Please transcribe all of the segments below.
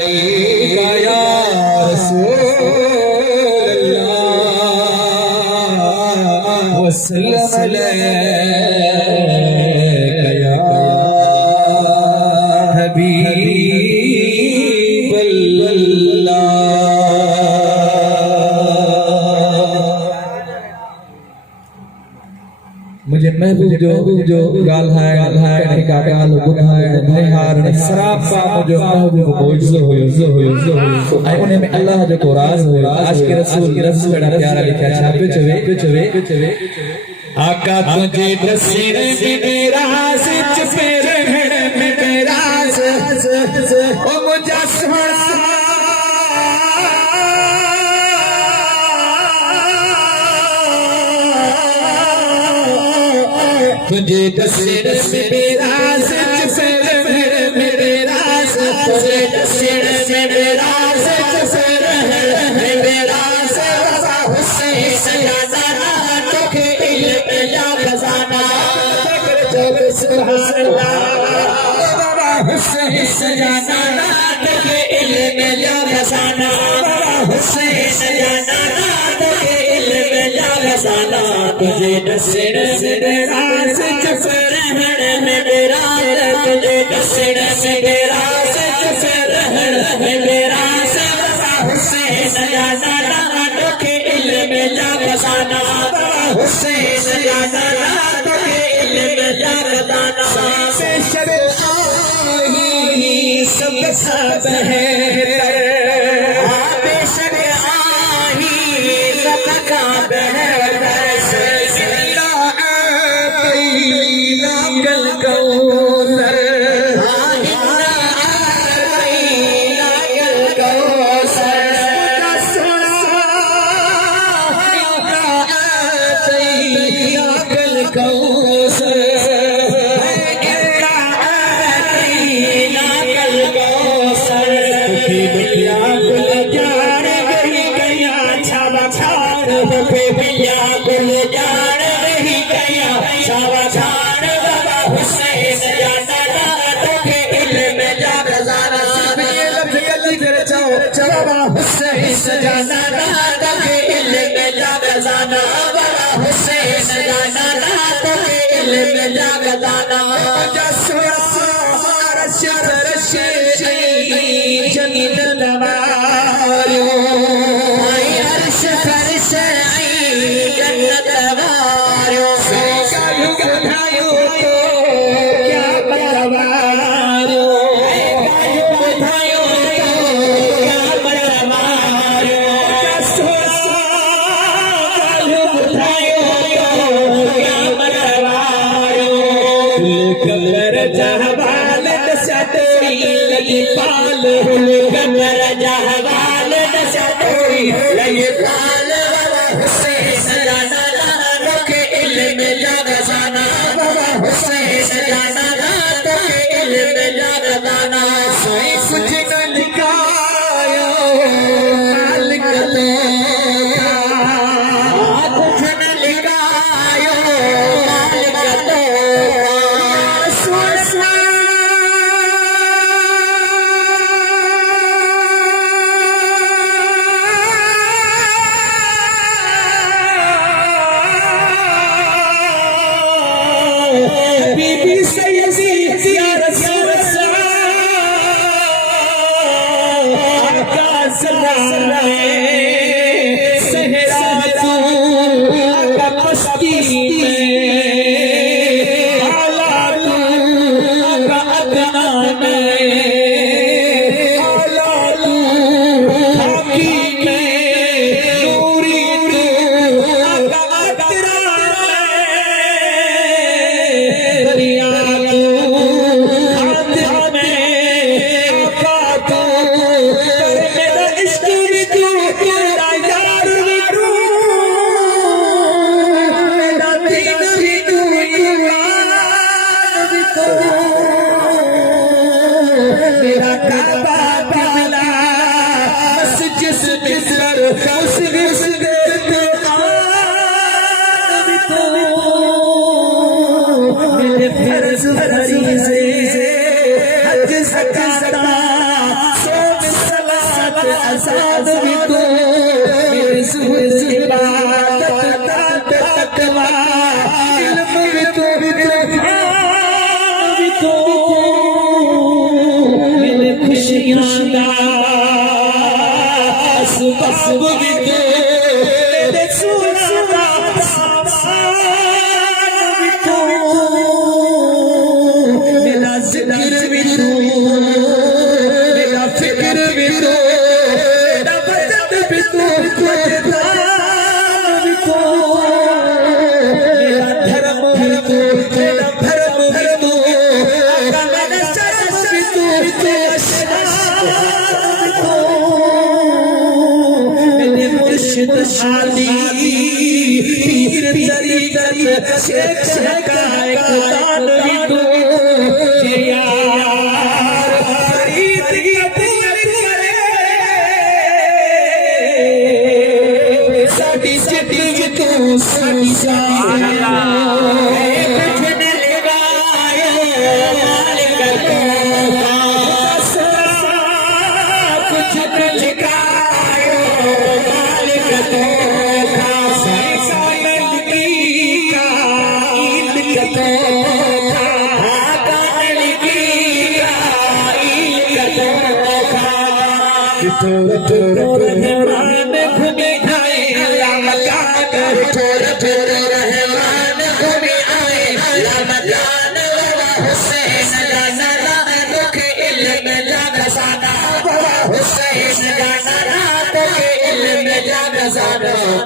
या रसूल अल्लाह वसल्लम अलैका या हबीब अल्लाह। मुझे महबूब जो गाल है नहीं का गाल गुनाह है नहीं हार नहीं शराब का मुझे महबूब मौजूद हो आई उन्हें में अल्लाह जो को राज हो आज के रसूल लफ्ज़ बड़ा प्यारा लिखा छापे चवे आका तुझे दसण में मेरा सच पे रहण में मेरा ओ मुझे सोना तुझे दसण में मेरा सच पे रहण में मेरा तुझे दसण में मेरा सच पे रहण में मेरा हुसैन सजाना तोखे इल्म या खजाना सुभान अल्लाह हुसैन सजाना तोखे इल्म या खजाना हुसैन सजाना तोखे इल्म या खजाना तुझे दसण में मेरा सच पे रहण में मेरा तुझे दसण में मेरा सच पे रहण में मेरा हुसैन सजाना तोखे इल्म या खजाना हुसैन सजाना तोखे इल्म या खजाना बेशर आही सब सब है बेशर आही सब का बहर कल कौसर हुसैन सजाना तोखे इल्म या खजाना हुसैन सजाना तोखे इल्म या खजाना अरश फरश जमीन नवारो अरश फरश जन्नत नवारो उठायो तो क्या बतवारो उठायो कमर जहवाल दसतोरी लगी पाल कमर जहवाल दसतोरी लगी पाल हुसैन सजाना तोखे इल्म या खजाना हुसैन सजाना तोखे इल्म या खजाना कुछ न लिखायो मालिक तो कुछ न लिखायो मालिक तो बीबी सैयदी या रसूल अल्लाह आका सल्लल्लाहु सहरा तू आका मस्ती में आला तू आका अदना में आला तू खाकी में नूरी तू आका अदना दरिया तू खातिर में आका तू मेरा इश्क भी तू तेरा यार भी तू मेरा दीन भी तू ईमान भी तू मेरा काबा बिला मस्जिद मिस्र उस भी तू मेरे फर्ज फरीज़े हज ज़कात आजाद भी तो मेरे सुहद इबादत तकवा इल्म भी तो मेरे खुशियां दा असबाब भी तो मेरे सुहद भी तो मेरा जिक्र भी तो मेरा फिक्र भी तो मेरा वजद भी तो भी तो मेरा धर्म भी तो मेरा भरम भी तो मेरा शर्म भी तो मेरा शराब भी तो मेरे मुर्शिद शादी पीर तरीक़त शेख हकायक दान भी तो यार फरीद की पूरी करे साडी चिट्ठी भी तो साडी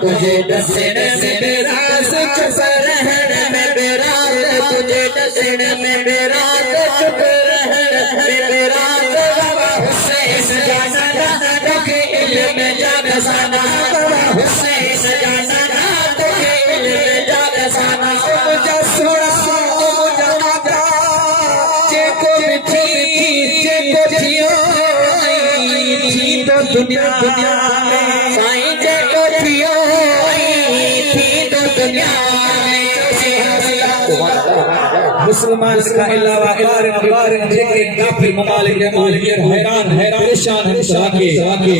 तुझे दसने में मेरा चुप रहने में मेरा तुझे दसने में मेरा चुप रहने में मेरा बाबा हुसैन जाना तुझे इल्म जान जाना बाबा हुसैन जाना तुझे इल्म जान जाना मुझे सोना मुझे आता जे को थी तो दुनिया साईं जे को मुसलमान का अलावा जेके काफिर ममालिक के मालिक हैरान परेशान हम सके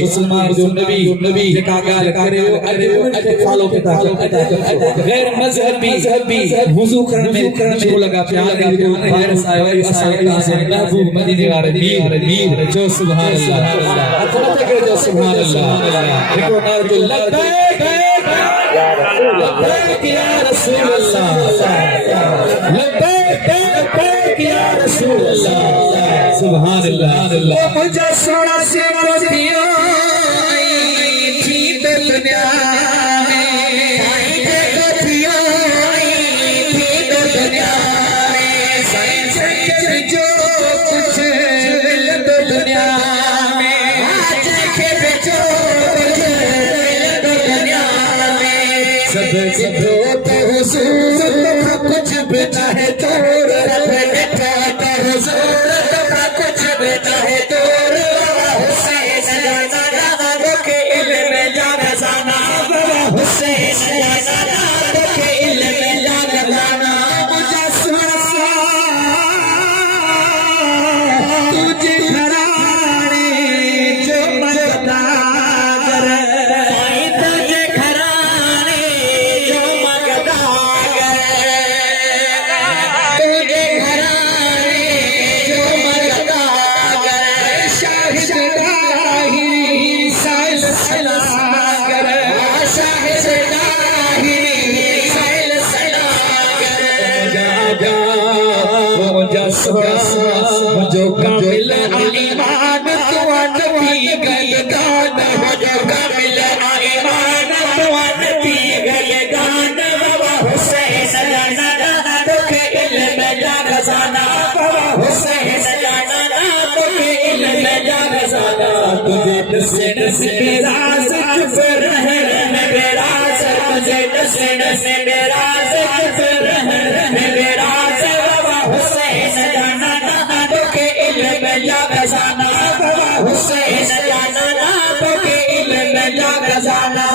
मुसलमान जो नबी जेका गाल करे अजे फॉलो किता गैर मजहबी वुजू करने में शुरू लगा प्यार जो वायरस आयो असल महबूब मदीने वाले मीर जो सुभान अल्लाह अतना के जो सुभान अल्लाह देखो ना जो लब्बैक या रसूल अल्लाह लब्बैक या रसूल अल्लाह सुभान अल्लाह मुझे सोना से को दियो थी दुनिया में साईं जे को दियो थी दुनिया में साईं से जो कुछ मिल दुनिया में आज के जो कुछ मिल दुनिया में सब जो तो हुजूर तो कुछ भी चाहे तोर बैठा तो हुजूर तो कुछ भी चाहे तोर हुसैन जाना के इल्म जान जाना हुसैन जाना के इल्म जान जाना मुझे सुना तुझे घराने जो मरदा कर साईं तुझे घराने जो मरदा कर तुझे घराने जो मरदा कर शाहिद लाही साइल सला कर शाहिद लाही साइल सला कर जा मुझे मुझो कामिल ईमान तू नबी गल गान मुझो कामिल ईमान तू नबी गल गान बाबा हुसैन जाना तुझे इल्म जान जाना बाबा हुसैन जाना तुझे इल्म जान जाना तुझे दसने से मेरा चुप रहे मेरा तुझे दसने से मेरा चुप रहे मेरा बाबा हुसैन जाना तुझे इल्म जान जाना बाबा हुसैन जाना तुझे इल्म जान जाना